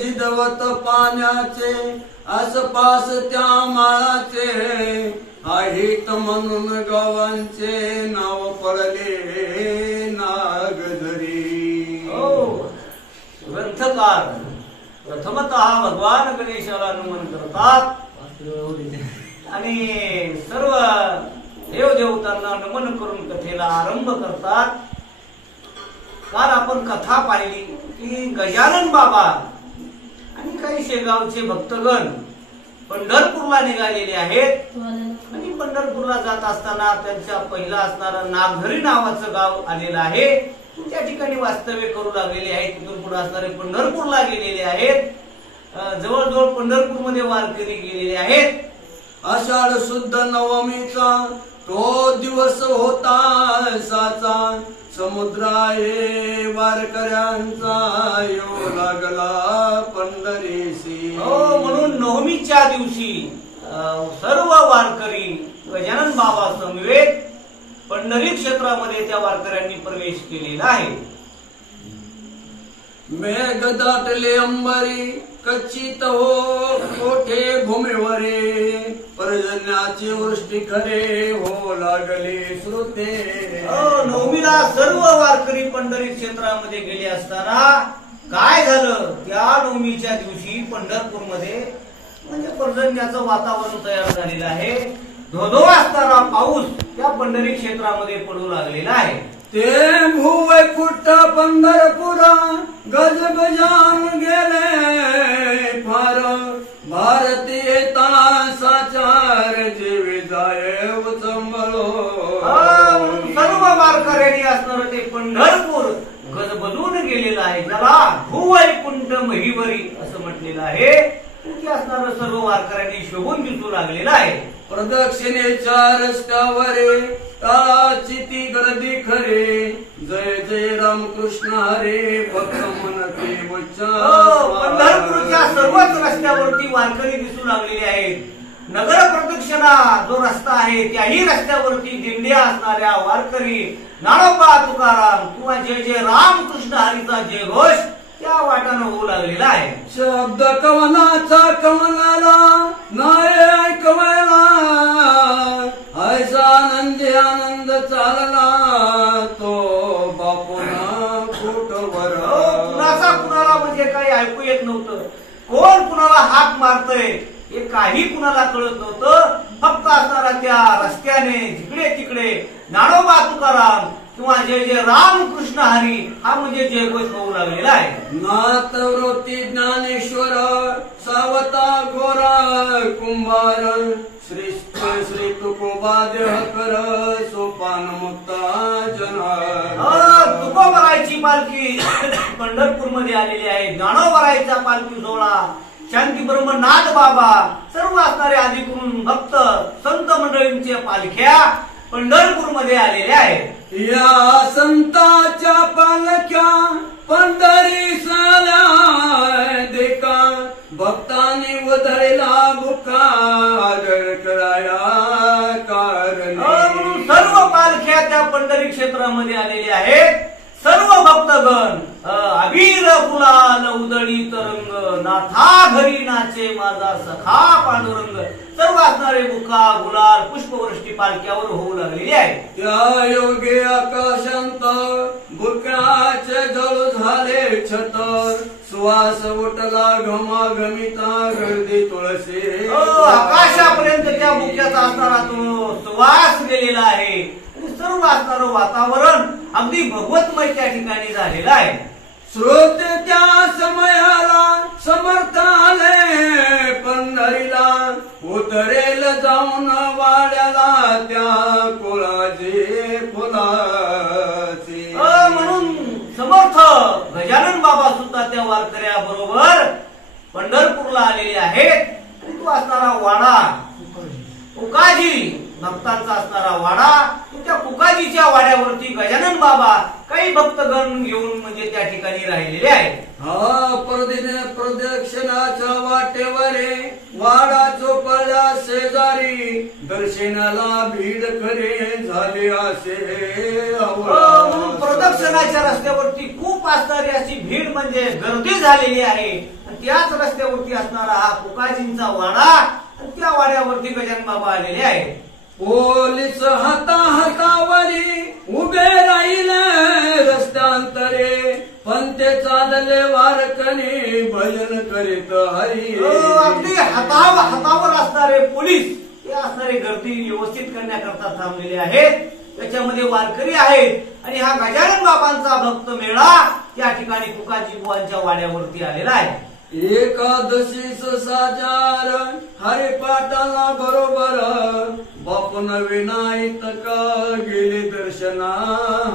जिदवत पाण्याचे आसपास त्या माळाचे आहेत म्हणून गावांचे नाव पडले नागधरी। ग्रंथकार प्रथमतः भगवान गणेशाला नमन करतात आणि सर्व देवदेवतांना नमन करून कथेला आरंभ करतात। काल आपण कथा पाहिली की गजानन बाबा आणि काही शेगावचे भक्तगण पंढरपूरला निघालेले आहेत आणि पंढरपूरला जात असताना त्यांच्या पहिला असणारा नागधरी नावाचं गाव आलेलं आहे। त्या ठिकाणी वास्तव्य करू लागलेले आहेत। तिथून पुढे असणारे पंढरपूरला गेलेले आहेत। जवळजवळ पंढरपूरमध्ये वारकरी गेलेले आहेत। आषाढ शुद्ध नवमीचा तो दिवस होता साचा समुद्राये वारकऱ्यांचा येऊ लागला पंढरीसी। म्हणून नवमीच्या दिवशी सर्व वारकरी गजानन बाबा समवेत पंढरी क्षेत्रामध्ये त्या वारकऱ्यांनी प्रवेश केलेला आहे। मेघ दाटले अंबरी कच्चित हो कोठे भूमीवरे पर्जन्याची वृष्टी खरे हो लागले श्रोते। नवमीला सर्व वारकरी पंढरी क्षेत्रामध्ये गेले असताना काय झालं, त्या नवमीच्या दिवशी पंढरपूरमध्ये म्हणजे पर्जन्याचं वातावरण तयार झालेलं आहे। धोधो असणारा पाऊस त्या पंढरी क्षेत्रामध्ये पडू लागलेला आहे। ते भूवैकुंठ पंढरपुरा गजगजान गेले फार भारतीय तासाचार जीवी जाय उचंबळो। सर्व वारकऱ्यांनी असणारं ते पंढरपूर गजबजून गेलेलं आहे, ज्याला भूवैकुंठ महिवरी असं म्हटलेलं आहे। तिथे असणारं सर्व वारकऱ्यांनी शोभून दिसू लागलेलं आहे। प्रदक्षिणेच्या रस्त्यावरे ताची ती गर्दी खरे जय जय रामकृष्ण हरे भक्त म्हणते पंढरपूरच्या सर्वच रस्त्यावरती वारकरी दिसू लागलेले आहेत। नगर प्रदक्षिणा जो रस्ता आहे त्याही रस्त्यावरती दिंड्या असणाऱ्या वारकरी ज्ञानोबा तुकाराम किंवा जय जय रामकृष्ण हरीचा जयघोष त्या वाटानं होऊ लागलेला आहे। शब्द कवनाचा कवनाला नाही ऐकवायला ऐसा आनंदी आनंद चालला तो बापूना पोटवर। कुणाचा कुणाला म्हणजे काही ऐकू येत नव्हतं, कोण कुणाला हाक मारतय हे काही कुणाला कळत नव्हतं। फक्त असणारा त्या रस्त्याने जिकडे तिकडे ज्ञानोबा तुकाराम किंवा जय जय रामकृष्ण हरी हा म्हणजे जयघोष होऊ लागलेला आहे। नाथवृत्ती ज्ञानेश्वर सावता गोरा कुंभार श्री श्री तुकोबा देहकर सोपान मुक्ता जना। तुकोबारायची पालखी पंढरपूरमध्ये आलेली आहे। ज्ञानोबारायचा पालखी सोहळा शांती ब्रह्मनाथ बाबा सर्व असणारे अधिकृत भक्त संत मंडळींच्या पालख्या पंढरपूरमध्ये आलेल्या आहेत। या संतांच्या पालख्या पंढरी साल्या देखा भक्तांनी उधळला बुका कराया कारण। सर्व पालख्या त्या पंढरी क्षेत्रामध्ये आलेल्या आहेत। सर्व भक्तगण अबीर गुलाल उदळी तरंग नाथा घरी नाचे माझा सखा पांडुरंग सर्व असणारे बुका गुलाल पुष्पवृष्टी पालख्यावर होऊ लागलेली आहे। त्या योगे आकाशांत बुक्याचे जळू झाले छतर सुवास उठला घमाघमिता गर्दी तुळशी। आकाशापर्यंत त्या बुक्याचा असणारा तो सुवास गेलेला आहे। सर्व असणारं वातावरण अगदी भगवतमय त्या ठिकाणी झालेलं आहे। श्रोते त्या समयाला समर्थ आले पंढरीला उतरेल जाऊन वाड्याला त्या कुळाची फुलाची। म्हणून समर्थ गजानन बाबा सुद्धा त्या वारकऱ्या बरोबर पंढरपूरला आलेले आहेत। आणि तो असणारा वाडा उकाजी भक्तांचा असणारा वाडा, त्या पुकाजीच्या वाड्यावरती गजानन बाबा काही भक्तगण घेऊन म्हणजे त्या ठिकाणी राहिलेले आहेत। प्रदक्षिणाच्या वाटेवरे वाडा चोपडल्या शेजारी दर्शनाला भीड खरे झाले असे। प्रदक्षिणाच्या रस्त्यावरती खूप खूप असणारी अशी भीड म्हणजे गर्दी झालेली आहे. आणि त्याच रस्त्यावरती असणारा हा कुकाजींचा वाडा आणि त्या वाड्यावरती गजानन बाबा आलेले आहेत. पोलीस हाताहातावरी उभे राहिले रस्त्यांतरे, पण ते चालले वारकरी भजन करीत हरी. अगदी हातावर असणारे पोलीस हे असणारे गर्दी व्यवस्थित करण्याकरता थांबलेले आहेत. त्याच्यामध्ये वारकरी आहेत आणि हा गजानन बाबांचा भक्त मेळा त्या ठिकाणी कुकाजी बुवांच्या वाड्यावरती आलेला आहे. एकादशीच साजार हरिपाठाला बरोबर, बापून विनायक गेले दर्शना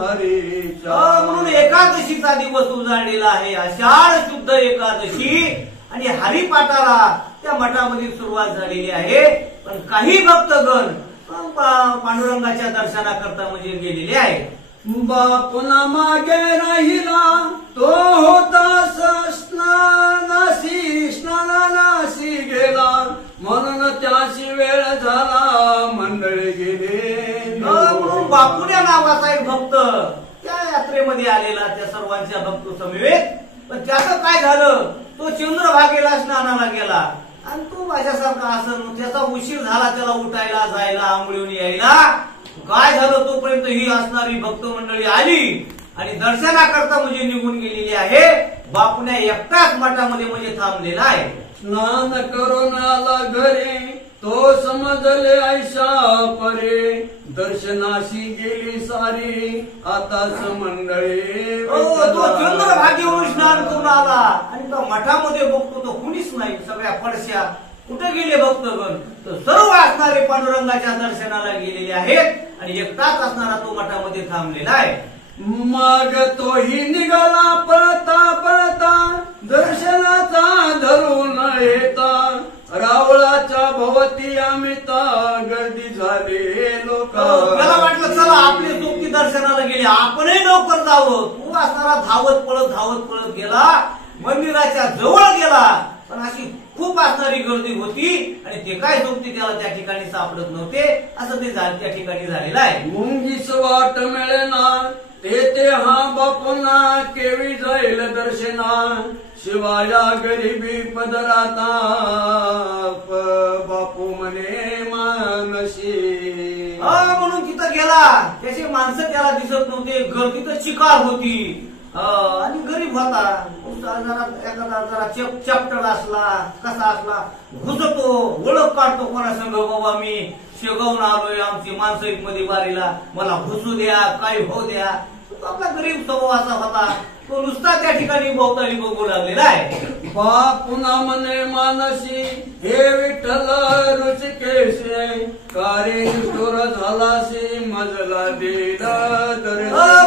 हरीच्या. म्हणून एकादशीचा दिवस उजाडलेला आहे, आषाढ शुद्ध एकादशी, आणि हरिपाठाला त्या मठामध्ये सुरुवात झालेली आहे. पण काही भक्तगण पांडुरंगाच्या दर्शनाकरता म्हणजे गेलेले आहेत. बापुना मागे राहिला तो होता स्नानानाशी गेला, म्हणून त्याची वेळ झाला मंडळी गेले. म्हणून बापुण्या नावाचा एक भक्त त्या यात्रेमध्ये आलेला त्या सर्वांच्या भक्त समवेत. पण त्याचं काय झालं, तो चंद्रभागेला स्नानाला गेला आणि तो माझ्यासारखा असं त्याचा उशीर झाला त्याला उठायला जायला आंघोळीहून यायला. काय झालं, तोपर्यंत ही असणारी भक्त मंडळी आली आणि दर्शनाकरता म्हणजे निघून गेलेली आहे. बापुण्या एकटाच मठामध्ये म्हणजे थांबलेला आहे. स्नान करून आला घरी तो समजले ऐशा परे, दर्शनाशी गेली सारी आताच मंडळी. तो चंद्रभागेवरून स्नान करून आला आणि तो मठामध्ये बघतो तो कुणीच नाही, सगळ्या पडश्या कुठे गेले भक्तगण, तर सर्व असणारे पांडुरंगाच्या दर्शनाला गेलेले आहेत आणि एकटाच असणारा तो मठामध्ये थांबलेला आहे. मग तोही निघाला पळता पळता, दर्शनाचा धरून येता, रावळाच्या भोवती अमिता गर्दी झाली लोक. त्याला वाटलं चला आपली सोबती दर्शनाला गेली, आपणही लवकर जावं. तू असणारा धावत पळत गेला, मंदिराच्या जवळ गेला, पण अशी खूप असणारी गर्दी होती आणि ते काय सोबती त्याला त्या ठिकाणी सापडत नव्हते. असं ते त्या ठिकाणी झालेलं आहे. मुंगीच वाट मिळेना ते हा बापुना केवी जाईल दर्शना, शिवाया गरीबी पदराता बापू म्हणे मानशी. म्हणून तिथं गेला, त्याचे माणसं त्याला दिसत नव्हते, गर्दी तर चिकार होती आणि गरीब होता. एखादा जरा चॅप्टर असला कसा असला घुसतो, ओळख काढतो कोणा संग, बाबा मी शेगावून आलोय, आमची माणसं मध्ये बारीला, मला घुसू द्या, काही होऊ द्या. आपला गरीब स्वभावाचा होता, तो नुसता त्या ठिकाणी भोवताली बघू लागलेला आहे. बापुना म्हणे मानसी हे विठ्ठल ऋषिकेशे, कारे निष्ठुर झालासी मजला दिला.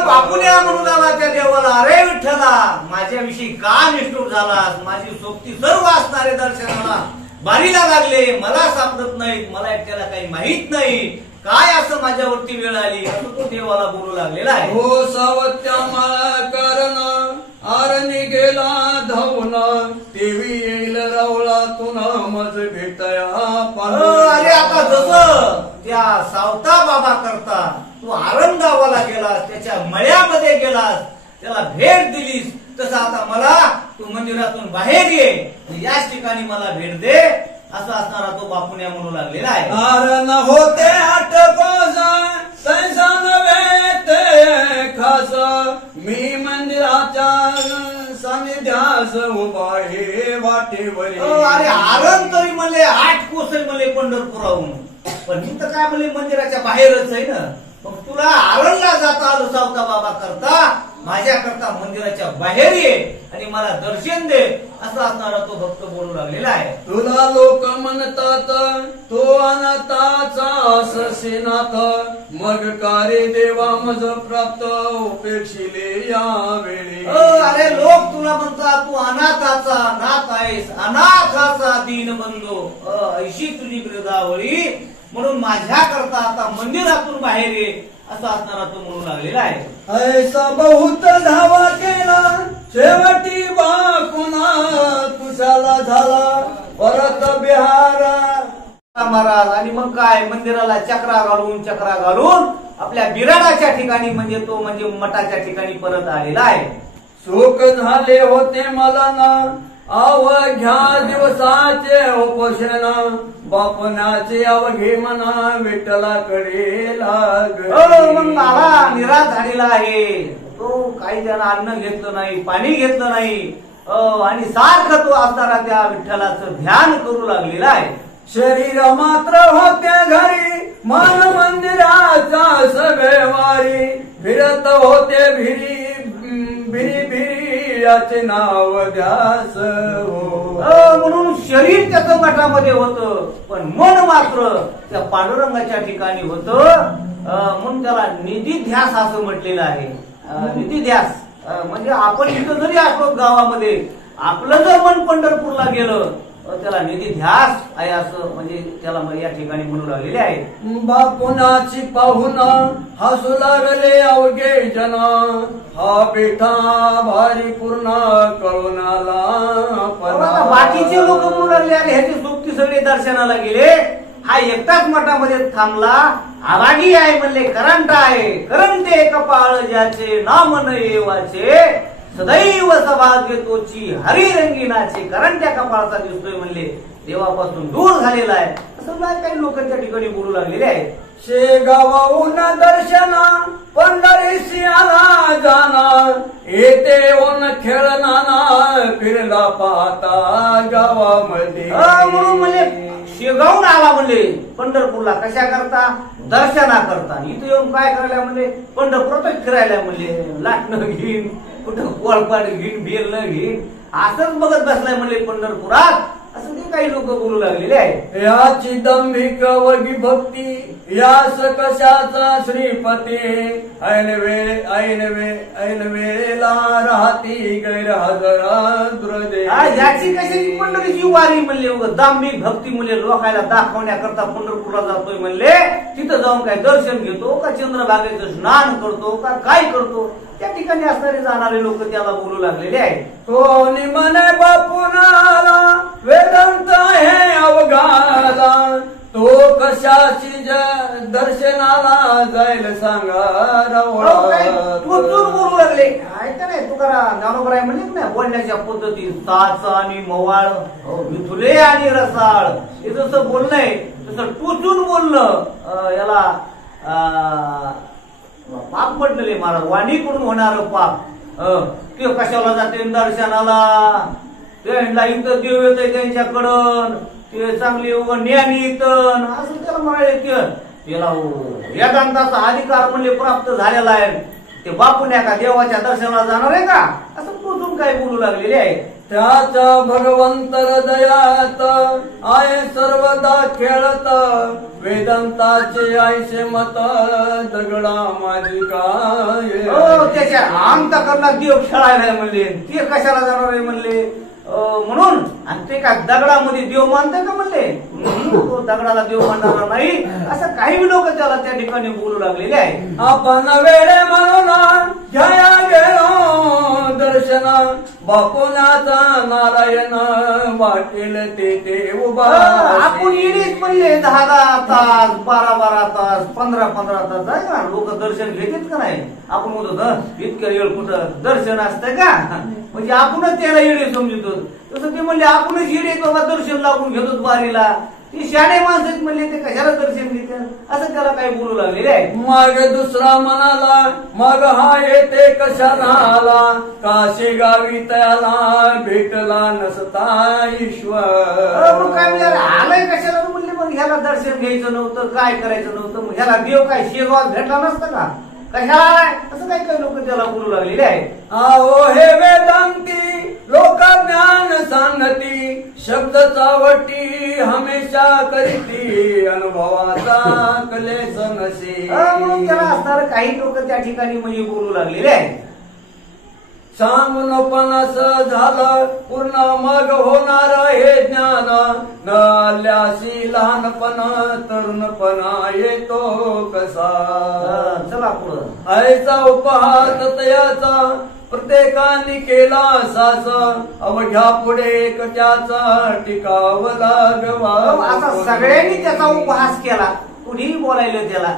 बापुण्या म्हणून आला त्या देवाला, अरे विठ्ठला माझ्याविषयी का निष्ठुर झालास, माझी सोबती सर्व असणारे दर्शनाला बारीला लागले, मला सापडत नाहीत, मला एकट्याला काही माहित नाही, काय असं माझ्यावरती वेळ आली, असं तो देवाला बोलू लागलेला आहे. हो सावत्या माळा कारण आरणी गेला धावून, देवी येईल रावळातून मज भेटाया. अरे आता जसं त्या सावता बाबा करता तू आरंगावाला गेलास, त्याच्या मळ्यामध्ये गेलास, त्याला भेट दिलीस, तसं आता मला तू मंदिरातून बाहेर ये, याच ठिकाणी मला भेट दे, असं असणारा तो बापुण्या म्हणू लागलेला आहे. आरण होते आटकोज तैसा नव्हे ते खास, मी मंदिराच्या सानिध्यास उभा हे वाटेवरी. अरे आरण तरी म्हणले 8 कोस म्हणले पंढरपुराहून, पण मी तर काय म्हणले मंदिराच्या बाहेरच आहे ना. मग तुला आरणला जाता आलो सावता बाबा करता, माझ्या करता मंदिराच्या बाहेर ये आणि मला दर्शन दे, असं असणारा तो भक्त बोलू लागलेला आहे. तुला लोक म्हणतात तो अनाथाचा ससेनाथ, मग कार्य देवा मज प्राप्त उपेक्षिले यावेळी. अरे लोक तुला म्हणतात तू अनाथाचा नाथ आहेस, अनाथाचा दीनबंधू, ऐशी तुझी गिरदावळी, म्हणून माझ्या करता आता मंदिरातून बाहेर ये, असं असणारा तो म्हणू लागलेला आहे. ऐसा बहुत धावा केला शेवटी बाकुना तुझ्याला झाला परत बिहार. महाराज आणि मग काय मंदिराला चक्रा घालून आपल्या बिराडाच्या ठिकाणी म्हणजे तो म्हणजे मठाच्या ठिकाणी परत आलेला आहे. सुख झाले होते मला ना अवघ्या दिवसाचे उपोषण बापनाचे अवघे मना विठ्ठलाकडे लाग. मग मला निराश झालेला आहे. तो काही त्याला अन्न घेतलं नाही, पाणी घेतलं नाही आणि सारखं तो असताना त्या विठ्ठलाचं ध्यान करू लागलेला आहे. शरीर मात्र होते घरी मन मंदिराचा सगळे वारी फिरत होते भिरी भिरी भिरी याचे नाव ध्यास हो. म्हणून शरीर त्याचं मठामध्ये होतं पण मन मात्र त्या पांडुरंगाच्या ठिकाणी होतं. म्हणून त्याला निधी ध्यास असं म्हटलेलं आहे. निधी ध्यास म्हणजे आपण इथं जरी असलो गावामध्ये आपलं जर मन पंढरपूरला गेलं त्याला निधी ध्यास आहे असं म्हणजे त्याला या ठिकाणी म्हणू लागलेले आहे. बापुनाची पाहुन हसू लागले अवघे जन हा बेठा भारी पूर्ण कळून आला. बाकीचे लोक म्हणू लागले आणि ह्याची सोबती सगळे दर्शनाला गेले. हा एकटाच मठामध्ये थांबला. आवागी आहे म्हणले करंट आहे करंटे कपाळ ज्याचे नाम न येवाचे सदैव सभाग्य तोची हरिरंगीनाचे. कारण त्या कपाळाचा दिसतोय म्हणले देवापासून दूर झालेला आहे असं काही लोक त्या ठिकाणी बोलू लागलेले आहेत. शेगावाहून दर्शना पंढरीशी आला जाना येते ओन खेळनाना फिरला पाहता गावामध्ये. म्हणून म्हणले शेगावून आला म्हणले पंढरपूरला कशा करता दर्शना करता. इथे येऊन काय करायला म्हणले पंढरपुरातच फिरायला म्हणले लाटणं घेईन कुठं कोळपाट घेईन बेल घेईन असंच बघत बसलाय म्हणले पंढरपुरात असं ते काही लोक बोलू लागलेले आहे. याची दंभिक वगी भक्ती यास कशाचा श्रीपती ऐन वेळेला राहती गैरहजरा दुर्दे. याची कशाची पंढरीची वारी म्हणले दांभिक भक्ती म्हणले लोकायला दाखवण्याकरता पंढरपूरला जातोय म्हणले. तिथं जाऊन काय दर्शन घेतो का चंद्रभागेचं स्नान करतो का काय करतो त्या ठिकाणी असणारे जाणारे लोक त्याला बोलू लागलेले आहेत. कोणी म्हणे बापुनाला वेदांत हे अवघाला तो कशाची दर्शनाला जाईल सांगा. बोलू लागले ऐका नाही तुकारा ज्ञानोबराय म्हणले ना बोलण्याच्या पद्धती साच आणि मवाळ मिथुले आणि रसाळ हे जसं बोलणं आहे तसं टोचून बोलणं याला पाप म्हटलेले महाराज. वाणीकडून होणार पाप. ते कशाला जाते दर्शनाला त्यांना इथं देव येत त्यांच्याकडून ते चांगले ज्ञान येत असं त्याला म्हणाले. त्याला वेदांताचा अधिकार म्हणले प्राप्त झालेला आहे. ते बापून का देवाच्या दर्शनाला जाणार आहे का असं टोचून काय बोलू लागलेले आहे. त्याच्या भगवंत हृदयात आहे सर्वदा खेळत वेदांताचे आयसे मत दगडा माझी काय. त्याच्या अंतःकरणात देव खेळायला म्हणले ते कशाला जाणार आहे म्हणले. म्हणून आणि ते का दगडामध्ये देव मानते का म्हणले. तो दगडाला देव मानणार नाही असं काही लोक त्याला त्या ठिकाणी बोलू लागलेले आहे. आपण वेळे म्हणून घ्या गेलो दर्शन बापुनाचा नारायण वाटेल ते उभा. आपण येणेच म्हणले 10-10 तास 12-12 तास 15-15 तास आहे का लोक दर्शन घेतात का नाही. आपण म्हणतो इतक्या वेळ कुठं दर्शन असतंय का म्हणजे आपणच त्याला येणे समजतो. तसं ते म्हणले आपणच येणे बाबा दर्शन लागून घेतो वारीला. ते शाणे माणसं म्हणले ते कशाला दर्शन घेतात असं त्याला काही बोलू लागलेले आहे. मग दुसरा म्हणाला मग हा येते कशाला आला काशी गावी त्याला भेटला नसता ईश्वर. काय म्हणजे आलंय कशाला म्हणले मग ह्याला दर्शन घ्यायचं नव्हतं काय करायचं नव्हतं मग ह्याला देव काय शेगावात भेटला नसतं का कशाला आलाय असं काही काही लोक त्याला बोलू लागलेले आहे. आओ हे वेदांती लोक ज्ञान सांगती शब्द चावटी हमेशा करीती अनुभवाचा कलेस नसे. म्हणून त्याला असणार काही लोक त्या ठिकाणी म्हणजे बोलू लागलेले आहे. सांगून पण असं झालं पूर्ण मग होणार हे ज्ञान न आल्याशी लहानपण तरुणपणा येतो कसा. चला पुढं ऐसा उपहास तयाचा प्रत्येकाने केला सास अवघ्या पुढे एकट्याचा टिकावं लागवा. असा सगळ्यांनी त्याचा उपहास केला. कुणीही बोलायलं त्याला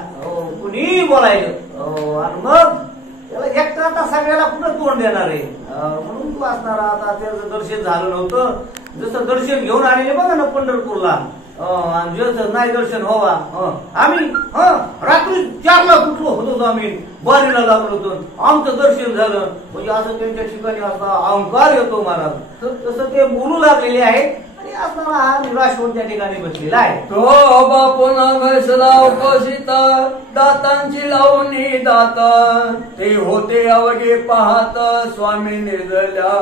कुणीही बोलायलं आणि मग त्याला एकटा आता सगळ्याला कुठं तोंड देणार आहे, म्हणून तू असणार. आता त्याचं दर्शन झालं नव्हतं. जसं दर्शन घेऊन आलेले बघा ना पंढरपूरला, नाही दर्शन व्हावा, आम्ही रात्री 4ला उठलो होतो, आम्ही बारीला लागलो होतो, आमचं दर्शन झालं. म्हणजे असं त्यांच्या ठिकाणी असा अहंकार येतो महाराज. तसं ते बोलू लागलेले आहेत. असणारा हा निराश त्या ठिकाणी बसलेला आहे. तो बापून बसला उपस्थित, दातांची लावणी दाता, ते होते अवघे पाहत स्वामी निर्जल्या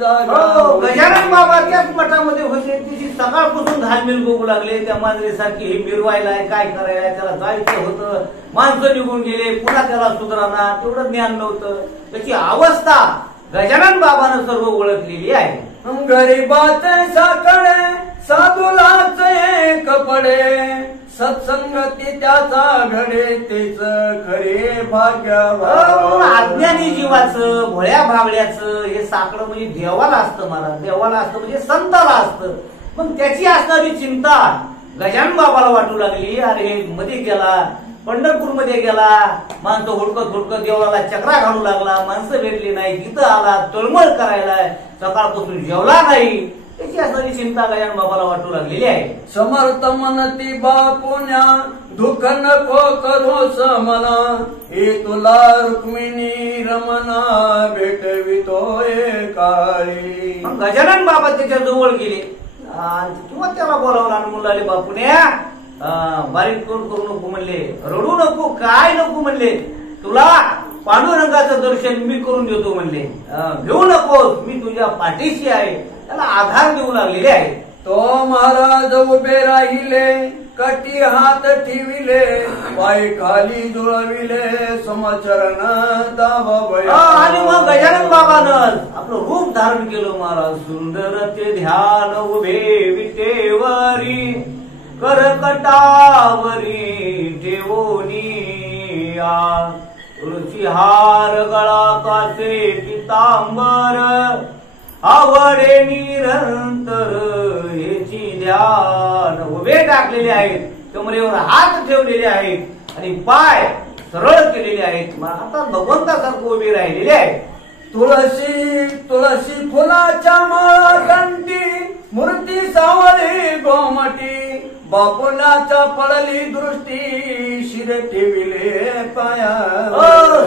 जागा. गजानन बाबा त्याच मठामध्ये होते. तिची सकाळपासून घालमेल बघू लागले. त्या मांजरीसारखी हे मिरवायलाय, काय करायला, त्याला जायचं होतं, माणसं निघून गेले, पुन्हा त्याला सुधारणा, तेवढं ज्ञान नव्हतं. त्याची अवस्था गजानन बाबानं सर्व ओळखलेली आहे. गरीबात साकडे साधूलाच एक पडे, सत्संगती त्याचा घडे, तेच खरे भाग्य. अज्ञानी जीवाचं, भोळ्या भाबड्याचं हे साकडं म्हणजे देवाला असतं महाराज. देवाला असतं म्हणजे संताला असतं. मग त्याची असणारी चिंता गजानन बाबाला वाटू लागली. अरे मध्ये गेला, पंढरपूरमध्ये गेला, माणसं हुडकत देवाला चक्रा घालू लागला, माणसं भेटली नाही, तिथं आला तळमळ करायला, सकाळपासून जेवला नाही. त्याची असणारी चिंता गजानन बाबाला वाटू लागलेली आहे. समर्थ म्हणती बापुन्या, दुःख नको करोस मला, हे तुला रुक्मिणी रमना भेटवितोय काळी. गजानन बाबा त्याच्या जवळ गेले किंवा त्याला बोलावला आणि मुलाले, बापुन्या बारीक तोंड करू नको म्हणले, रडू नको, काय नको म्हणले, तुला पांडुरंगाचं दर्शन मी करून देतो म्हणले, घेऊ नकोस, मी तुझ्या पाठीशी आहे. त्याला आधार देऊ लागलेले आहे. तो महाराज उभे राहिले, कटी हात ठेविले, पाय खाली जुळविले, समचरण दाबावया. आणि मग गजानन बाबानं आपलं रूप धारण केलं महाराज. सुंदर ते ध्यान उभे विटेवरी, करकटावरी ठेवोनी, तुळशी हार गळा कासे पितांबर, आवडे निरंतर हेची ध्यान. उभे टाकलेले आहेत, कमरेवर हात ठेवलेले आहेत आणि पाय सरळ केलेले आहेत. आता भगवंतासारखं उभे राहिलेले आहेत. तुळशी तुळशी फुलाच्या माळा कंठी, मूर्ती सावळी गोमटी, बापुनाच्या पडली दृष्टी, शिर ठेविले पाया.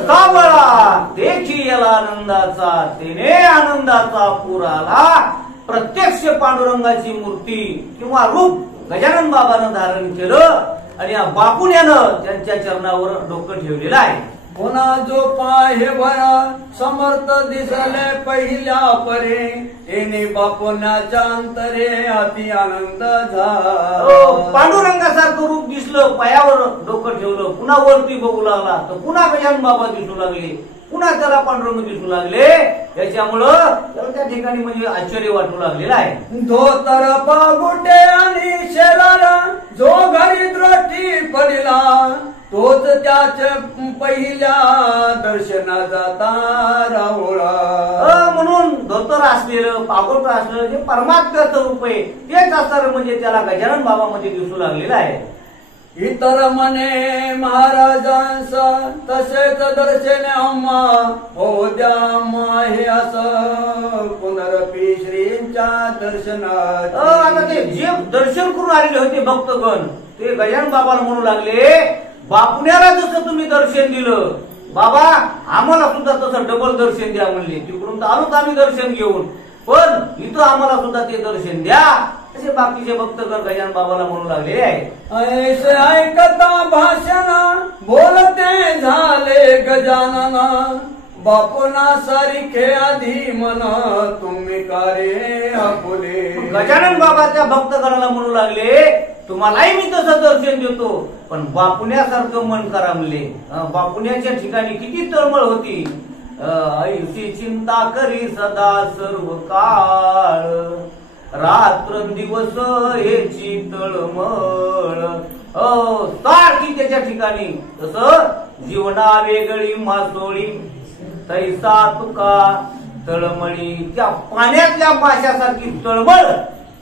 सावळा देखी याला आनंदाचा, तेने आनंदाचा पूर आला. प्रत्यक्ष पांडुरंगाची मूर्ती किंवा रूप गजानन बाबानं धारण केलं आणि या बापुण्यानं त्यांच्या चरणावर डोकं ठेवलेलं आहे. पुन्हा जो पाय भरा समर्थ दिसले पहिल्या परे, येणे बापुण्याच्या अंतरे अति आनंद झाला. पांडुरंगासारखं रूप दिसलं, पायावर डोकं ठेवलं, पुन्हा वरती बघू लागला तर पुन्हा गजानन बाबा दिसू लागले, पुन्हा त्याला पांडुरंग दिसू लागले. याच्यामुळं त्याला त्या ठिकाणी म्हणजे आश्चर्य वाटू लागलेलं आहे. धोतर पागुटे आणि शेलारा, जो घरी दृष्टी पडला, तोच त्याच्या पहिल्या दर्शना जाता राहुळा. म्हणून धोतर असलेलं, पागोट असलेलं जे परमात्म्याचं रूप आहे तेच असणार म्हणजे त्याला गजानन बाबामध्ये दिसू लागलेलं आहे. इतर म्हणे महाराजांचा, तसेच दर्शने आम्हा हो द्या आम्हा, हे असं पुनरपी श्रींच्या दर्शनात. आता ते जे दर्शन करून आलेले होते भक्तगण ते गजानन बाबाला म्हणू लागले, बापुण्याला जसं तुम्ही दर्शन दिलं, बाबा आम्हाला सुद्धा तसं डबल दर्शन द्या म्हणले. तिकडून तर आलोच आम्ही दर्शन घेऊन, पण इथं आम्हाला सुद्धा ते दर्शन द्या. असे बाकीचे भक्तगण गजानन बाबाला म्हणू लागले आहे. ऐसे ऐकता भाषण बोलते झाले गजानना, बापुना सारिखे आधी मन तुम्ही कारे आपुले. गजानन बाबा त्या भक्तगणाला म्हणू लागले, तुम्हालाही मी तसं दर्शन देतो, पण बापुण्यासारखं मन करा म्हणले. बापुण्याच्या ठिकाणी किती तळमळ होती. ऐशी चिंता करी सदा सर्व काळ, रात्र दिवस हेची तळमळ. सारखी त्याच्या ठिकाणी तसं जीवना वेगळी मासोळी, तैसा तुका तळमळी. त्या पाण्यातल्या माशासारखी तळमळ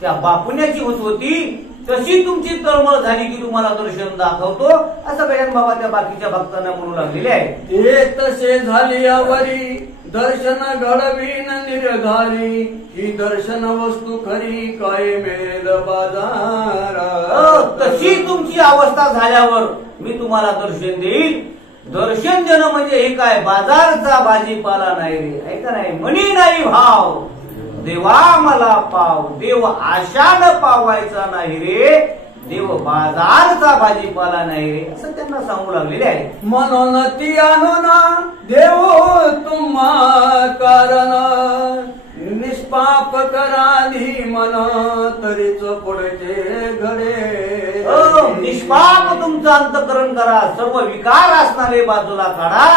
त्या बापुण्याची होत होती. तशी तुमची तळमळ झाली की तुम्हाला दर्शन दाखवतो, असं गजानन बाबा त्या बाकीच्या भक्तांना म्हणू लागलेले आहे. ते तसे झाली यावरी दर्शन घडवीन निर्धारी, ही दर्शन वस्तू खरी काय मिळेल बाजार. तशी तुमची अवस्था झाल्यावर मी तुम्हाला दर्शन देईल. दर्शन देणं म्हणजे हे काय, बाजारचा भाजीपाला नाही रे, ऐका नाही, मनी नाही भाव देवा मला पाव, देव आशानं पावायचा नाही रे, देव बाजारचा भाजीपाला नाही रे, असं त्यांना सांगू लागलेले आहे. म्हणून ती आणून देव तुम्हा कारण, निष्पाप कराधी मन तरीच पुढचे घडे. निष्पाप तुमचं अंतकरण करा, सर्व विकार असणारे बाजूला काढा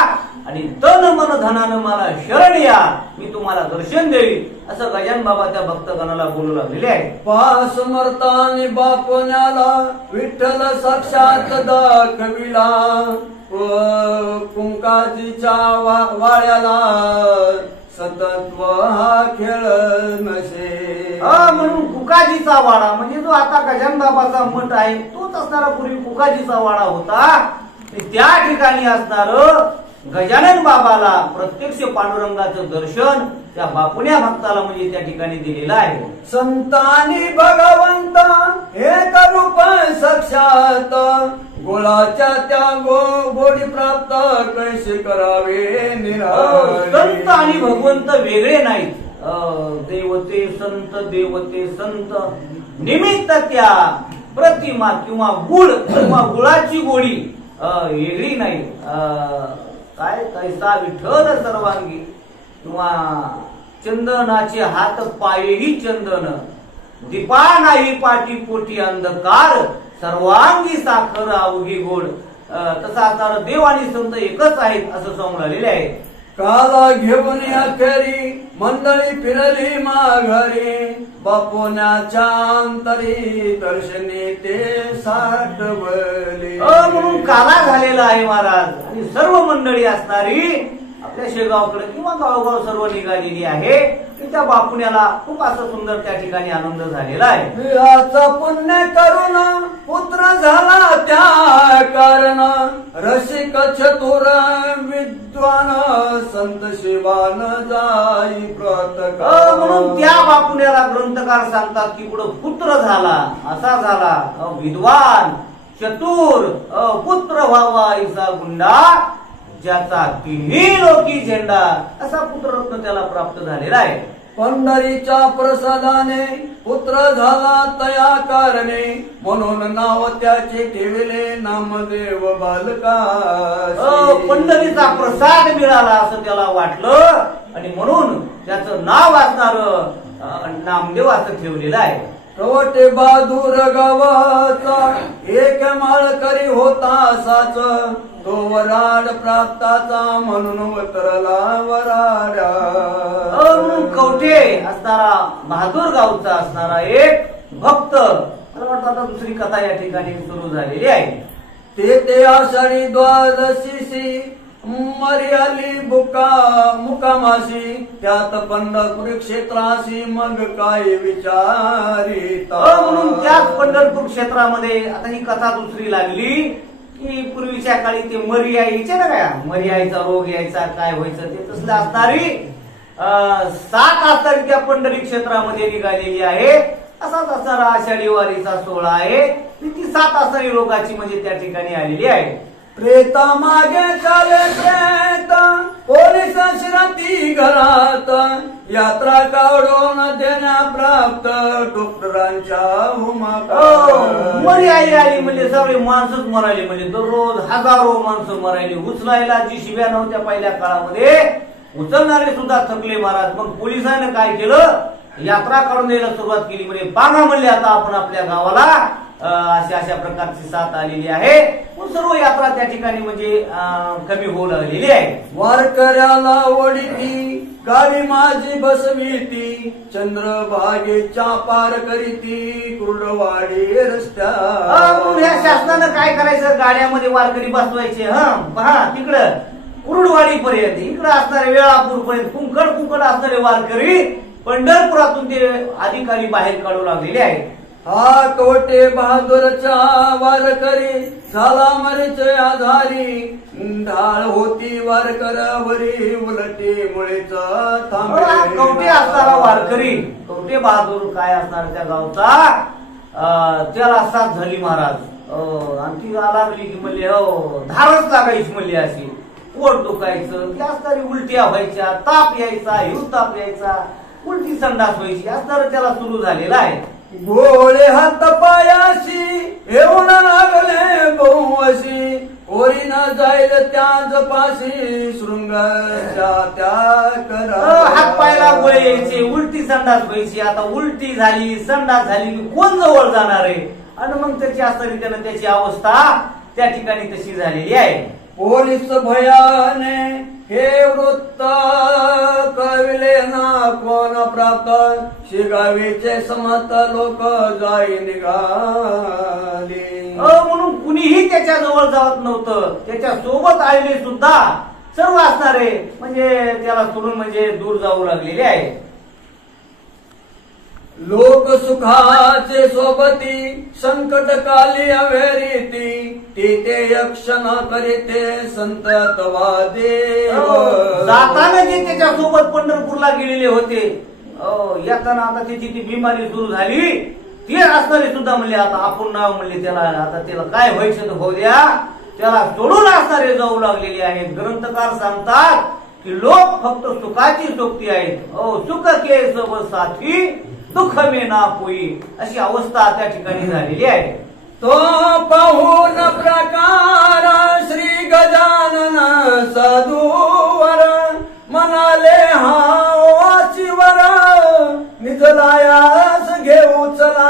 आणि तन मन धनानं मला शरण या, मी तुम्हाला दर्शन देईल, असं गजानन बाबा त्या भक्तगणाला बोलू लागलेले आहे. पास मरतानी बापण्याला विठ्ठल साक्षात दाखविला, कुंकाजीच्या वाड्याला सतत्व हा खेळ नसे. म्हणून कुकाजीचा वाडा म्हणजे जो आता गजानन बाबाचा मठ आहे तोच असणारा पूर्वी कुकाजीचा वाडा होता. त्या ठिकाणी असणार गजानन बाबाला प्रत्यक्ष पांडुरंगाचं दर्शन त्या बापुण्या भक्ताला म्हणजे त्या ठिकाणी दिलेलं आहे. संतांनी भगवंत एक रूप साक्षात, गोळाच्या त्या गोडी प्राप्त कैसे करावे निराळे. संत आणि भगवंत वेगळे नाहीत. देवते संत, देवते संत, निमित्त त्या प्रतिमा किंवा गुळ किंवा गुळाची गोडी वेगळी नाही. काय कैसा विठ्ठल सर्वांगी किंवा चंदनाचे हात पायही चंदन, दीपा नाही पाठी पोटी अंधकार, सर्वांगी साखर अवघी गोड. तसा असणारा देव आणि संत एकच आहेत असं सांगून आलेले आहे. काला घेऊन अखेरी मंडळी फिरली माघारी, बापुण्याच्या अंतरी दर्शनी ते साठवले. म्हणून काला झालेला आहे महाराज, आणि सर्व मंडळी असणारी आपल्या शेगावकडे किंवा गावोगाव सर्व निघालेली आहे. त्या बापुण्याला खूप असं सुंदर त्या ठिकाणी आनंद झालेला आहे. याचा पुण्य करून पुत्र झाला त्या कारण, रसिक चतुर विद्वान संत शिवान जाई प्रत. म्हणून त्या बापुण्याला ग्रंथकार सांगतात की पुढे पुत्र झाला, असा झाला विद्वान चतुर, पुत्र व्हावा ऐसा गुंडा, ज्याचा तिन्ही लोकी झेंडा, असा पुत्ररत्न त्याला प्राप्त झालेला आहे. पंढरीच्या प्रसादाने पुत्र झाला तया कारणे, म्हणून नाव त्याचे ठेवले नामदेव बालका. पंढरीचा प्रसाद मिळाला असं त्याला वाटलं आणि म्हणून त्याचं नाव असणार नामदेव असं ठेवलेलं आहे. कवटे बहादूर गावाचा एक माळकरी होता साच, तो वराड प्राप्ताचा म्हणून उतरला वराड्या. कवठे असणारा बहादूर गावचा असणारा एक भक्त, मला वाटतं आता दुसरी कथा या ठिकाणी सुरू झालेली आहे. ते आषाढी द्वादशीसी मर्याली मुकामाशी, त्यात पंढरपूर क्षेत्राशी मग काय विचारिता. म्हणून त्याच पंढरपूर क्षेत्रामध्ये आता ही कथा दुसरी लागली की पूर्वीच्या काळी ते मरी यायचे ना, काय मरी यायचा रोग यायचा, काय व्हायचं ते तसलं असणारी 7 असणारी त्या पंढरी क्षेत्रामध्ये निघालेली आहे. असाच असणारा आषाढी वारीचा सोहळा आहे. ती 7 असणारी रोगाची म्हणजे त्या ठिकाणी आलेली आहे. प्रेता मागे चाले प्रेत, पोलीस शिरती घरात, यात्रा काढून देण्या प्राप्त डॉक्टरांच्या मरी आली म्हणजे सगळे माणसंच मरायली, म्हणजे दररोज हजारो माणसं मरायली. उचलायला जी शिव्या नव्हत्या पहिल्या काळामध्ये, उचलणारे सुद्धा थकले महाराज. मग पोलिसांनी काय केलं, यात्रा काढून द्यायला सुरुवात केली. म्हणजे पांगा म्हणले आता आपण आपल्या गावाला अशा प्रकारची साथ आलेली आहे. सर्व यात्रा त्या ठिकाणी म्हणजे कमी होऊ लागलेली आहे. वारकऱ्याला वडीती गावी माझी बसविती, चंद्रभागेच्या पार करीती कुर्डवाडी रस्त्या. या शासनानं काय करायचं, गाड्यामध्ये वारकरी बसवायचे. पहा तिकडं कुर्डवाडी पर्यंत, इकडे असणारे वेळापूर पर्यंत कुंकड असणारे वारकरी पंढरपुरातून ते अधिकारी बाहेर काढू लागलेले आहेत. हा कवटे बहादूरचा वारकरी झाला मरीचे आधारी ढाळ होती वारकरावरी उलटी मुळेच थांबे. कवटे असणारा वारकरी कवटे बहादूर काय असणार त्या गावचा त्याला साथ झाली महाराज. आणि ती लागली की म्हणले हो धारच लागायची म्हणले अशी पोट दुखायचं ती असणारी उलट्या व्हायच्या ताप यायचा ताप यायचा उलटी संडास व्हायची असणार त्याला सुरू झालेला आहे. गोळे हात पायाशी येऊन लागले बहुअशी ओरी न जाईल त्याच पाशी शृंगाच्या त्या करा. हात पायाला गोळे यायचे उलटी संडास व्हायची. आता उलटी झाली संडास झाली की कोण जवळ जाणार आहे आणि मग त्याची असणारी त्यानं त्याची अवस्था त्या ठिकाणी तशी झालेली आहे. पोलीस भयाने हे वृत्त कळविले ना कोण प्राप्त शिगावीचे समस्त लोक जाई निघाली. म्हणून कुणीही त्याच्या जवळ जात नव्हतं. त्याच्या सोबत आलेले सुद्धा सर्व असणारे म्हणजे त्याला सोडून म्हणजे दूर जाऊ लागलेले आहे. लोक सुखाचे सोबती संकट काली अवेरीती ते यक्षण करीते संत तवा देव. जाताना जे त्याच्या सोबत पंढरपूरला गेलेले होते येताना आता त्याची ती बिमारी सुरू झाली ते असणारे सुद्धा म्हणले आता आपण नाव म्हणले त्याला आता त्याला काय व्हायचं तर होऊ द्या त्याला सोडून असणारे जाऊ लागलेले आहेत. ग्रंथकार सांगतात की लोक फक्त सुखाची सोबती आहेत. सुख के सब साथी दुःख मे ना पोई अशी अवस्था त्या ठिकाणी झालेली आहे. तो पाहून प्रकार श्री गजानन साधूवर म्हणाले हा वाचीवर निजलायास घेऊ चला.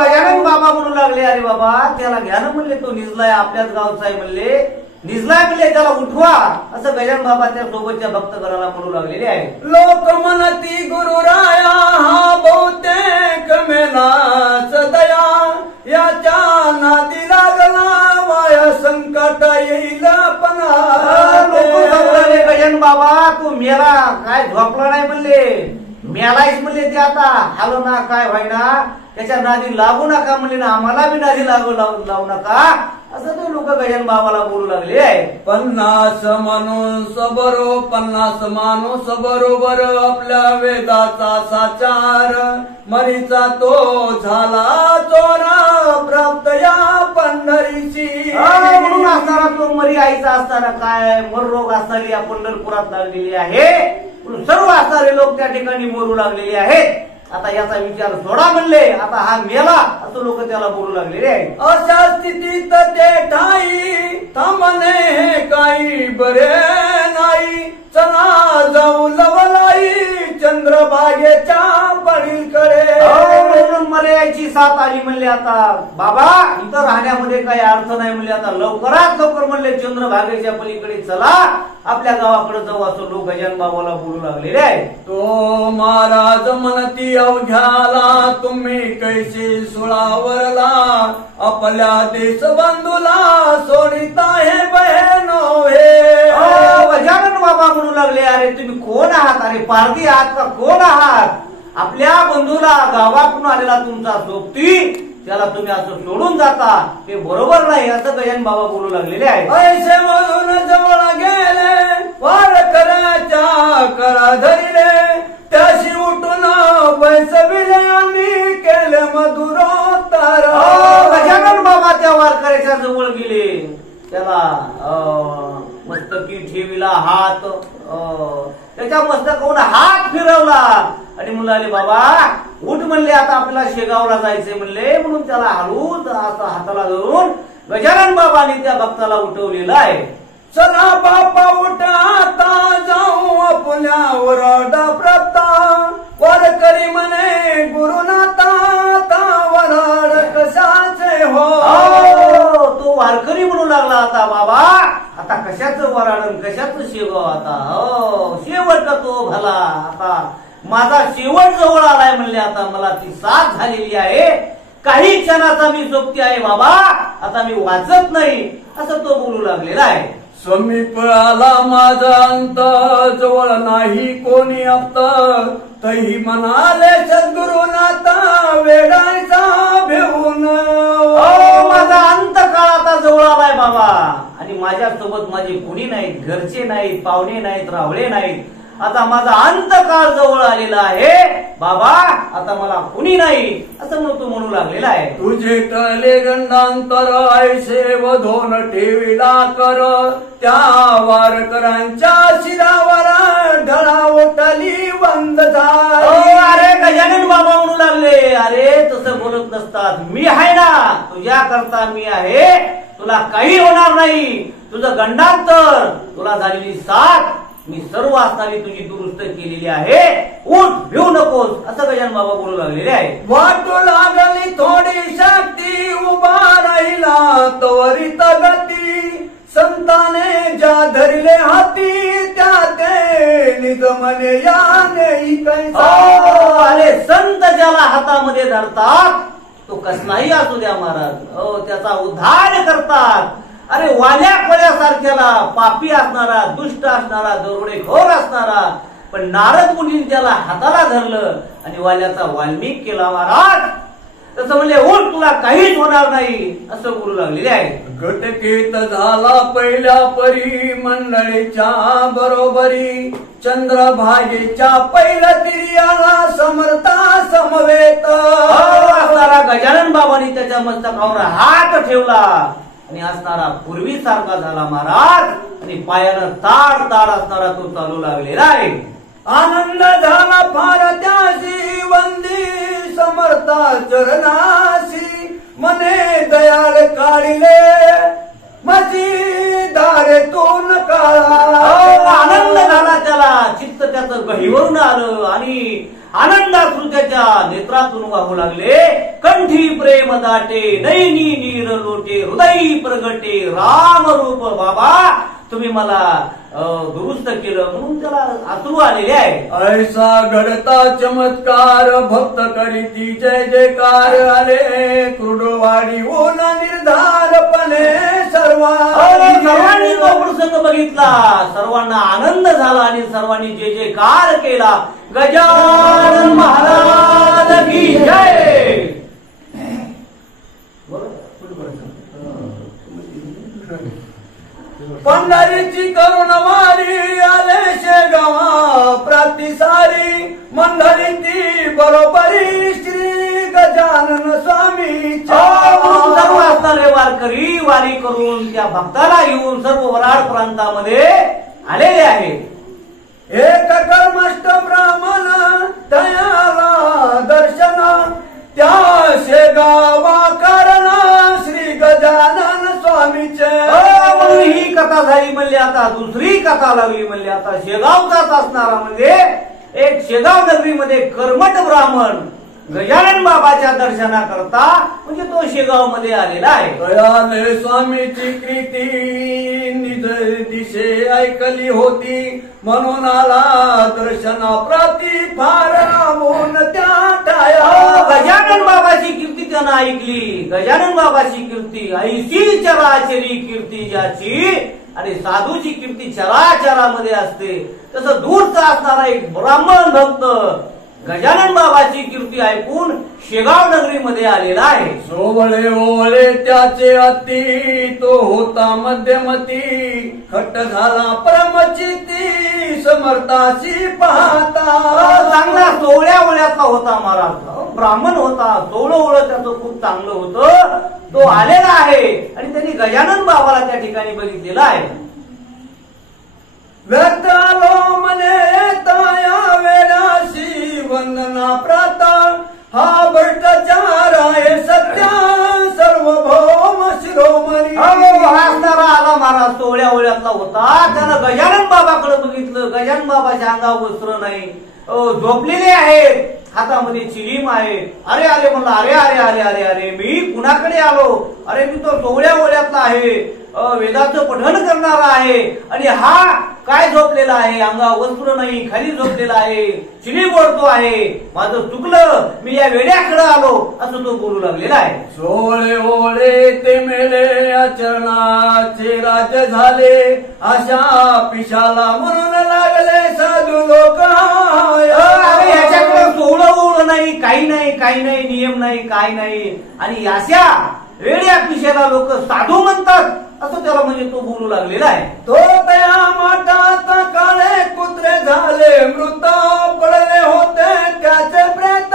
गजानन बाबा म्हणू लागले अरे बाबा त्याला घ्या ना म्हणले तो निजलाय आपल्याच गावचा आहे म्हणले निजलाय म्हणले त्याला उठवा असं गजानन बाबा त्या सोबतच्या भक्तगणाला म्हणू लागलेले आहे. लोक म्हणती गुरुराया हा बहुतेक मेलाच दया याच्या नादी लागला वाया संकट येईल पण गजानन बाबा तू मेला काय झोपला नाही म्हणले मेलायच म्हणले ते आता हालो ना काय व्हायना त्याच्या नादी लागू नका म्हणले ना आम्हाला बी नादी लावू नका असं ते लोक गजानन बाबाला बोलू लागले आहे. 50 माणूस बरो 50 माणूस बरोबर आपल्या वेदाचा साचार मरीचा तो झाला चोरा प्राप्त या पंढरीची. म्हणून असणारा तो मरी आईचा असताना काय मर रोग असणारी या पंढरपुरात लागलेली आहे. सर्व असणारे लोक त्या ठिकाणी मरू लागलेले आहेत. आता याचा विचार सोडा म्हणले आता हा मेला असं लोक त्याला बोलू लागलेले आहे. अशा स्थितीत ते ठाई थांबणे हे काही बरे नाही चला जाऊ लवलाई चंद्रभागेच्या पडीलकडे. म्हणून मला याची साथ आली म्हणले आता बाबा इथं राहण्यामध्ये काही अर्थ नाही म्हणले आता लवकरात लवकर म्हणले चंद्रभागेच्या पलीकडे चला आपल्या गावाकडे जाऊ असं लोक गजानन बाबाला बोलू लागलेले आहे. तो महाराज म्हणती अवघ्याला तुम्ही कैसी सुळावरला आपल्या देशबंधूला सोडिता हे बहेनो हे. गजानन बाबा म्हणू लागले अरे तुम्ही कोण आहात अरे पारधी आहात का कोण आहात आपल्या बंधूला गावातून आलेला तुमचा सोबती त्याला तुम्ही असं सोडून जाता हे बरोबर नाही असं गजानन बाबा बोलू लागलेले आहे. ऐसे म्हणून जवळ गेले वारकऱ्याच्या करा धरले त्याशी उठून बैसविले आणि केले मधुरोत्तर. गजानन बाबा त्या वारकऱ्याच्या जवळ गेले त्याला मस्तकी ठेविला हात त्याच्या मस्तकावरून हात फिरवला आणि म्हणाले बाबा उठ म्हणले आता आपल्याला शेगावला जायचंय म्हणले म्हणून त्याला हलवून असं हाताला धरून गजानन बाबांनी त्या भक्ताला उठवलेलं आहे. चला बापा उठ आता जाऊ आपल्यावर प्राप्त वारकरी म्हणे गुरुनाथा वराड कशाचे हो. तो वारकरी म्हणू लागला आता बाबा आता कशाचं वराडन कशाचं शेगाव आता शेवट का तो भला आता माझा शेवट जवळ आलाय म्हणले आता मला ती साथ झालेली आहे काही क्षणाचा मी सोबती आहे बाबा आता मी वाचत नाही असं तो बोलू लागलेला आहे. समीप आला माझा अंत जवळ नाही कोणी आप्त तही म्हणाले सद्गुरुनाथा वेडायचा माझ्यासोबत माझे कुणी नाहीत, घरचे नाहीत, पाहुणे नाहीत, रावळे नाहीत. आता माझा अंतकाळ जवळ आलेला आहे बाबा, आता मला कुणी नाही असं म्हणून तू म्हणू लागलेला आहे. तुझे टले गंडांतर ऐसे वधोन ठेविला कर, त्या वारकरांच्या शिरावर ढळा ओटली बंद झाली. अरे गजानन बाबा म्हणू लागले, अरे तसं बोलत नसतात. मी आहे ना, तुझ्या करता मी आहे, तुला काही होणार नाही. तुझं गंडांतर, तुला झालेली साथ मी सर्व असणारी तुझी दुरुस्त केलेली आहे. उठ, भिऊ नकोस असं गजानन बाबा बोलू लागलेले आहे. वाटू लागली थोडी शक्ती, उभा राहिला त्वरित गती. संताने ज्या धरले हाती, त्या ते निगमने याने कैसा. अरे संत ज्याला हातामध्ये धरतात तो कसलाही असू द्या महाराज, त्याचा उद्धार करतात. अरे वाल्या कोळ्यासारख्याला, पापी असणारा, दुष्ट असणारा, दरोडेखोर असणारा, पण नारद मुनी त्याला हाताला धरलं आणि वाल्याचा वाल्मिक केला महाराज. तसं म्हणले, उठ, तुला काहीच होणार नाही असं बोलू लागलेले आहे. गटकेत झाला पहिल्या परी, मंडळीच्या बरोबरी. चंद्रभागेच्या पहिल्या तिर्याला समर्था समवेत. गजानन बाबांनी त्याच्या मस्तकावर हात ठेवला आणि असणारा पूर्वीसारखा झाला महाराज, आणि पायानं ताड ताड असणारा तो चालू लागलेला आहे. आनंद झाला फार त्याशी, वंदी समर्था चरणाशी. मने दयाळ काढले माझी दारेतून काळा. आनंद झाला त्याला, चित्त त्याचं गहिवरून आलं आणि आनंदातून त्याच्या नेत्रातून वाहू लागले. कंठी प्रेम दाटे, नैनी नीर लोटे, हृदयी प्रगटे राम रूप. बाबा तुम्ही मला दुरुस्त केलं म्हणून त्याला आतरू आलेले आहे. ऐसा घडता चमत्कार, भक्त करीती जय जयकार. आले क्रूडवाडी ओन निर्धारपणे सर्वांनी तो प्रसंग बघितला, सर्वांना आनंद झाला आणि सर्वांनी जय जयकार केला. गजानन महाराज की जय. पंढरीची करुणवारी, आले शेगावा प्राप्तिसारी. मंडळी ती बरोबरी श्री गजानन स्वामी. सर्व असणारे वारकरी वारी करून त्या भक्ताला घेऊन सर्व वराड प्रांतामध्ये आलेले आहेत. एक कर्मष्ट ब्राह्मण दयाला दर्शन, त्या शेगावा कारण श्री गजानन स्वामीचे. ही कथा झाली म्हणली, आता दुसरी कथा लागली म्हणली. आता शेगावचाच असणारा म्हणजे एक शेगाव नगरीमध्ये कर्मठ ब्राह्मण गजानन बाबाच्या दर्शनाकरता म्हणजे तो शेगाव मध्ये आलेला आहे. दयाने स्वामीची कृती निज दिशे ऐकली होती, म्हणून आला दर्शनाप्रती फार मोन त्या टाया. गजानन बाबाची कीर्ती त्यानं ऐकली. गजानन बाबाची कीर्ती ऐशी चराचरी कीर्ती ज्याची, आणि साधूची कीर्ती चराचरामध्ये असते. तसं दूरचा असणारा एक ब्राह्मण भक्त गजानन बाबाची कीर्ती ऐकून शेगाव नगरीमध्ये आलेला आहे. सोवळे ओवळे त्याचे अति, तो होता मध्यमती. खट्ट झाला परमचिती, समर्थाशी पाहता. चांगला सोवळ्या ओळ्याचा होता महाराज, ब्राह्मण होता, सोवळं ओळख त्याचं खूप चांगलं होतं. तो आलेला आहे आणि त्यांनी गजानन बाबाला त्या ठिकाणी बघितलेला आहे. व्यक्त आलो मने येता वेळाशी, वंदना प्राता. हा भ्रष्टाचार आहे सत्य सर्वभौम शिरोमणी. असणारा आला महाराज सोहळ्या ओळ्यातला होता. त्यानं गजानन बाबाकडे बघितलं. गजानन बाबाच्या अंगावर वस्त्र नाही, झोपलेले आहेत, हातामध्ये चिलीम आहे. अरे आले म्हणलं, अरे अरे अरे अरे अरे मी कुणाकडे आलो? अरे मी तो सोहळ्या ओळ्यातला आहे, वेदाचं पठण करणारा आहे, आणि हा काय झोपलेला आहे, अंगावर वस्त्र नाही, खाली झोपलेला आहे, चिली बोलतो आहे. माझं चुकलं, मी या वेड्याकडे आलो असं तो बोलू लागलेला आहे. सोळे ओळे ते मेले, आचरणाचे राज्य झाले. अशा पिशाला म्हणून लागले साधू लोक. याच्याकडे सोहळं ओळ नाही, काही नाही, काही नाही, नियम नाही, काही नाही, आणि अशा वेड्या पिशेला लोक साधू म्हणतात असं त्याला म्हणजे तो बोलू लागलेला आहे. तो त्या माठात काळे कुत्रे झाले मृत पडले होते त्याचे प्रेत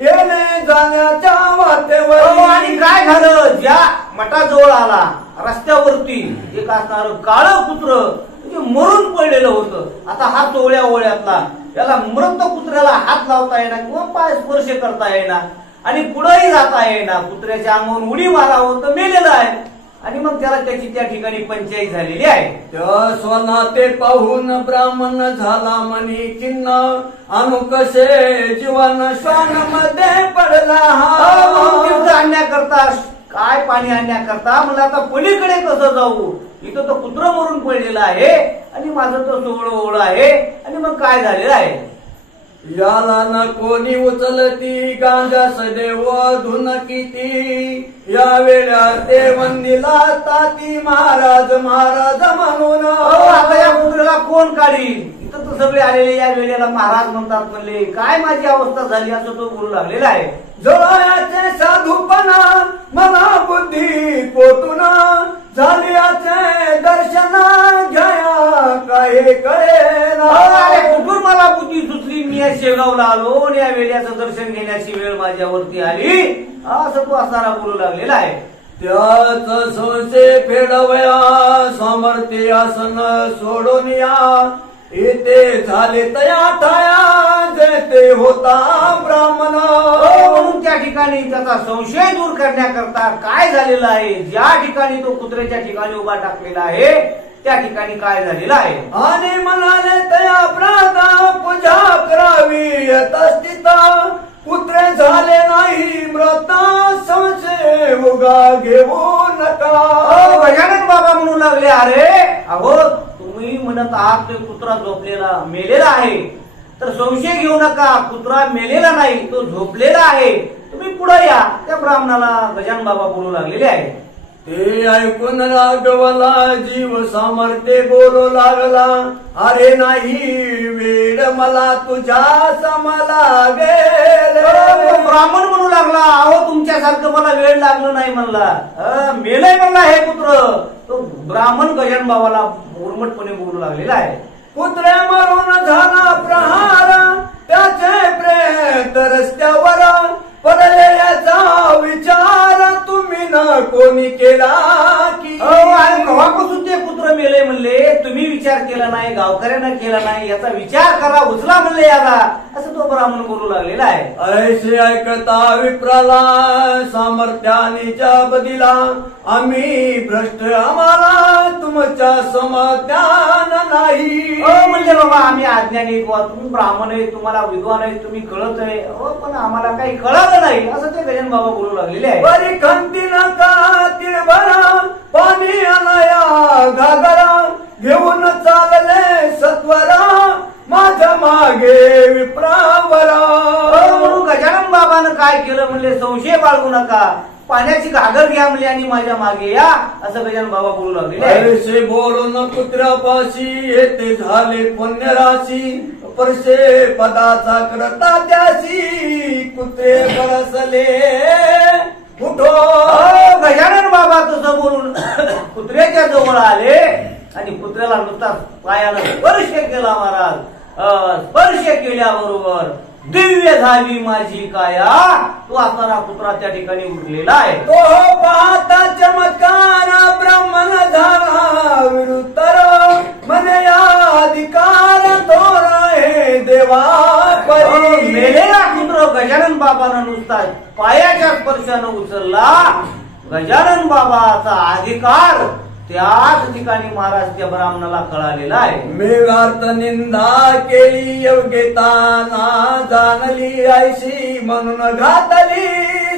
येणे जाण्याच्या वाटेवर. आणि काय झालं, ज्या मठाजवळ आला रस्त्यावरती एक असणार काळं कुत्र मरून पडलेलं होतं. आता हा चोळ्या ओळ्यातला याला मृत कुत्र्याला हात लावता येणार किंवा पाय स्पर्श करता येणार आणि पुढेही जाता येणार. कुत्र्याच्या अंगावरून उडी मारावं तर मेलेलं आहे आणि मग त्याला त्याची त्या ठिकाणी पंचायत झालेली आहे. त्या स्वना ते पाहून ब्राह्मण झाला मनी खिन्न अनु कसे जीवन श्वान मध्ये पडला. आणण्याकरता काय पाणी आणण्याकरता मला आता पलीकडे कसं जाऊ, इथं तर कुत्र मरून पडलेलं आहे आणि माझं तर सोहळं ओळ आहे आणि मग काय झालेलं आहे. याला न कोणी उचलती गांजा सदैव धुन किती या वेळा ते वंदीला ताती महाराज महाराज म्हणून. आता या कुत्र्याला कोण काढील, इथं तर सगळे आलेले या वेळेला महाराज म्हणतात म्हणले काय माझी अवस्था झाली असं तो बोलू लागलेला आहे. जवळचे साधूपणा मना बुद्धी पोटून झाल्याचे दर्शन घ्या काय कळेना. कुठून मला बुद्धी सुचली, मी या शेगावला आलो आणि या वेळेचं दर्शन घेण्याची वेळ माझ्यावरती आली असं तो असताना बोलू लागलेला आहे. त्याच संशय फेडवया समर्थी आसन सोडून या इथे झाले तया ठाया जेते होता ब्राह्मण. म्हणून त्या ठिकाणी त्याचा संशय दूर करण्याकरता काय झालेलं आहे, ज्या ठिकाणी तो कुत्र्याच्या ठिकाणी उभा टाकलेला आहे त्या ठिकाणी काय झालेलं आहे. आणि म्हणाले तया प्रादा पूजा करावी यथास्थित कुत्रे झाले नाही मृत संशय उगा घेऊ नका. गजानन बाबा म्हणू लागले अरे अहो तुम्ही म्हणत आहात ते कुत्रा झोपलेला मेलेला आहे तर संशय घेऊ नका, कुत्रा मेलेला नाही तो झोपलेला आहे, तुम्ही पुढे या. त्या ब्राह्मणाला गजानन बाबा बोलू लागलेले आहे. ते ऐकून राघवला जीव सामर्थ्य बोलू लागला अरे नाही वेड मला तुझ्या समला गेले. ब्राह्मण म्हणू लागला अहो तुमच्यासारखं मला वेळ लागलं नाही म्हणला, मेलय म्हणला हे कुत्र. तो ब्राह्मण गजानन बाबाला उर्मटपणे बोलू लागलेला आहे. कुत्रे मरून झाला प्रहार त्याचे प्रेत रस्त्यावर पडले याचा विचार तुम्ही न कोणी केला की. कवापासून ते कुत्र मेले म्हणले, तुम्ही विचार केला नाही, गावकऱ्यानं केला नाही, याचा विचार करा उचला म्हणले याला असं तो ब्राह्मण बोलू लागलेला आहे. ऐसे ऐकता विप्राला सामर्थ्यानीच्या बदला आम्ही भ्रष्ट आम्हाला तुमच्या समज्ञान नाही. म्हणले बाबा आम्ही अज्ञानी तुम्ही ब्राह्मण आहे, तुम्हाला विद्वान आहे, तुम्ही कळत आहे, पण आम्हाला काही कळत नाही असं ते गजानन बाबा बोलू लागलेले आहे. बरी खंती नका तिळभरा पाणी आणाया घागरा घेऊन चालले सत्वरा माझ्या मागे विप्रावरा. म्हणून गजानन बाबानं काय केलं म्हणले संशय बाळगू नका, पाण्याची घागर घ्या म्हणले आणि माझ्या मागे या असं गजानन बाबा बोलू लागले. ऐसे बोलून कुत्र्यापाशी येते झाले पुण्यराशी परशे पदाचा करता त्याशी कुत्रे बरसले उठो. गजानन बाबा तसं बोलून कुत्र्याच्या जवळ आले आणि कुत्र्याला नुसता पायाला स्पर्श केला महाराज. स्पर्श केल्याबरोबर दिव्य झाली माझी काया. तो असताना कुत्रा त्या ठिकाणी उठलेला आहे. तो पाहता चमत्कार ब्राह्मण झाला विरुत्तर म्हणे अधिकार थोरा हे देवा परी. मेलेला कुत्र गजानन बाबानं नुसता पायाच्या स्पर्शानं उचलला. गजानन बाबाचा अधिकार त्याच ठिकाणी महाराज त्या ब्राह्मणाला कळालेला आहे. मेघार्थ निंदा केली योग्यता ना जाणली ऐशी म्हणून घातली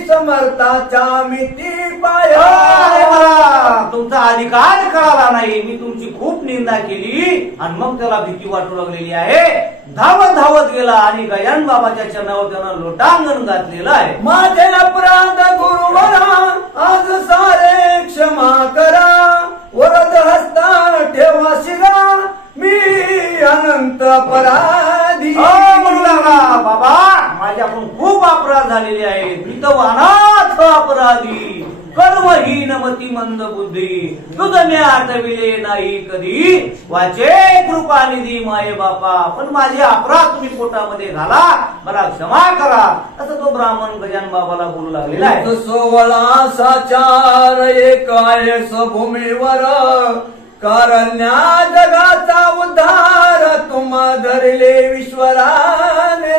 समर्थाच्या मिती पाया. तुमचा अधिकार कळाला नाही, मी तुमची खूप निंदा केली आणि मग त्याला भीती वाटू लागलेली आहे. धावत धावत गेला आणि गजानन बाबाच्या चरणावर त्यानं लोटांगण घातलेलं आहे. माझे अपराध गुरुवरा आज सारे क्षमा करा वरद हस्ता ठेवा शिरा मी अनंत अपराधी. म्हणू लागला बाबा माझ्याकडून खूप अपराध झालेले आहेत, मी तर अनाथ अपराधी कर्महीन मती मंद बुद्धी तुझ मी आठविले नाही कधी वाचे कृपानिधी माये बापा पण माझे अपराध तुम्ही पोटामध्ये घाला मला क्षमा करा असं तो ब्राह्मण गजानन बाबाला बोलू लागलेला आहे. सोवळा साचार एकाय स्वभूमीवर कारण्या जगाचा उद्धार तुम्हा धरले ईश्वराने.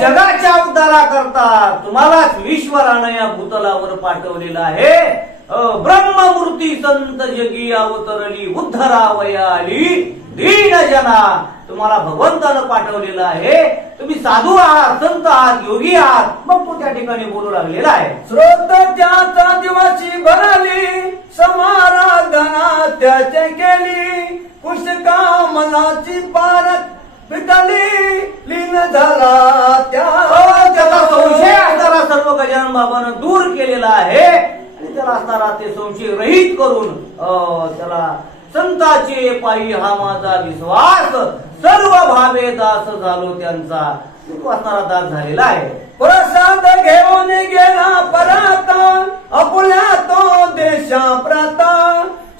जगाच्या उद्धारा करता तुम्हालाच ईश्वरानं या भूतलावर पाठवलेलं आहे. ब्रह्ममूर्ती संत जगी अवतरली उद्धरावया आली दीन जना तुम्हाला भगवंतानं पाठवलेलं आहे. तुम्ही साधू आहात संत आहात योगी आहात मग तो त्या ठिकाणी बोलू लागलेला आहे. स्रोत त्याचा दिवाची भरली समाराधना त्याचे केली कुशकामनाची पारत पिटली लीन झाला त्याचा संशय असणारा सर्व गजानन बाबांना दूर केलेला आहे आणि त्याला असणारा ते संशय रहित करून त्याला संताचे पायी हा माझा विश्वास सर्व भावे दास झालो त्यांचा तो असणारा दास झालेला आहे. प्रसाद घेऊन गेला पराता आपुल्या तो देशा प्राता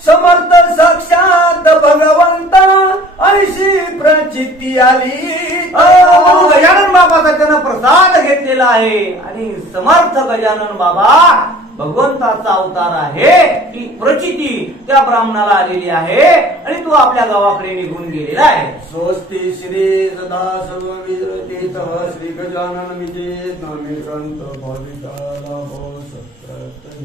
समर्थ साक्षात भगवंता ऐशी प्रचिती आली. गजानन बाबाचा त्यानं प्रसाद घेतलेला आहे आणि समर्थ गजानन बाबा भगवंताचा अवतार आहे ही प्रचिती त्या ब्राह्मणाला आलेली आहे आणि तो आपल्या गावाकडे निघून गेलेला आहे. स्वस्ती श्री सदा सर्व विरतीत श्री गजानन विजय नामे ग्रंथ भाविका लाभो सत्रत